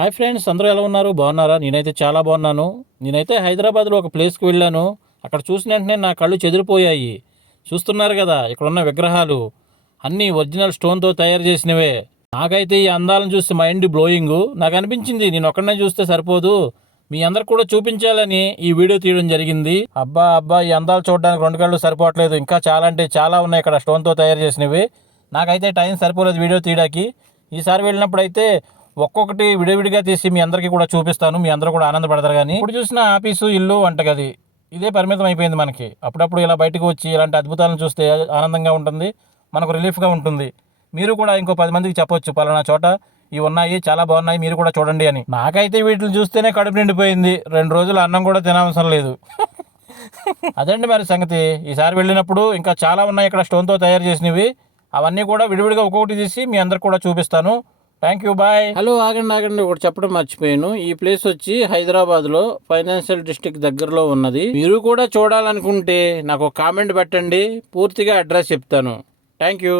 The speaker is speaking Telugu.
హాయ్ ఫ్రెండ్స్ అందరూ ఎలా ఉన్నారు? బాగున్నారా? నేనైతే చాలా బాగున్నాను. నేనైతే హైదరాబాద్లో ఒక ప్లేస్కి వెళ్ళాను. అక్కడ చూసిన వెంటనే నా కళ్ళు చెదిరిపోయాయి. చూస్తున్నారు కదా ఇక్కడ ఉన్న విగ్రహాలు. అన్నీ ఒరిజినల్ స్టోన్తో తయారు చేసినవే. నాకైతే ఈ అందాలను చూస్తే మైండ్ బ్లోయింగ్. నాకు అనిపించింది నేను ఒక్కడనే చూస్తే సరిపోదు. మీ అందరికి కూడా చూపించాలని ఈ వీడియో తీయడం జరిగింది. అబ్బా అబ్బా ఈ అందాలు చూడడానికి రెండు కళ్ళు సరిపోవట్లేదు. ఇంకా చాలా అంటే చాలా ఉన్నాయి ఇక్కడ స్టోన్తో తయారు చేసినవి. నాకైతే టైం సరిపోలేదు వీడియో తీయడానికి. ఈసారి వెళ్ళినప్పుడు అయితే ఒక్కొక్కటి విడివిడిగా తీసి మీ అందరికీ కూడా చూపిస్తాను. మీ అందరూ కూడా ఆనందపడతారు కానీ ఇప్పుడు చూసిన ఆఫీసు ఇల్లు వంటగది ఇదే పరిమితం అయిపోయింది మనకి. అప్పుడప్పుడు ఇలా బయటకు వచ్చి ఇలాంటి అద్భుతాలను చూస్తే ఆనందంగా ఉంటుంది మనకు రిలీఫ్గా ఉంటుంది. మీరు కూడా ఇంకో పది మందికి చెప్పొచ్చు పలానా చోట ఇవి ఉన్నాయి చాలా బాగున్నాయి మీరు కూడా చూడండి అని. నాకైతే వీటిని చూస్తేనే కడుపు నిండిపోయింది. రెండు రోజులు అన్నం కూడా తినవసరం లేదు. అదండి మరి సంగతి? ఈసారి వెళ్ళినప్పుడు ఇంకా చాలా ఉన్నాయి ఇక్కడ స్టోన్తో తయారు చేసినవి. అవన్నీ కూడా విడివిడిగా ఒక్కొక్కటి తీసి మీ అందరికి కూడా చూపిస్తాను. థ్యాంక్ యూ బాయ్ హలో ఆగండి ఆగండి ఒకటి చెప్పడం మర్చిపోయాను. ఈ ప్లేస్ వచ్చి హైదరాబాద్లో ఫైనాన్షియల్ డిస్ట్రిక్ట్ దగ్గరలో ఉన్నది. మీరు కూడా చూడాలనుకుంటే నాకు ఒక కామెంట్ పెట్టండి. పూర్తిగా అడ్రస్ చెప్తాను. Thank you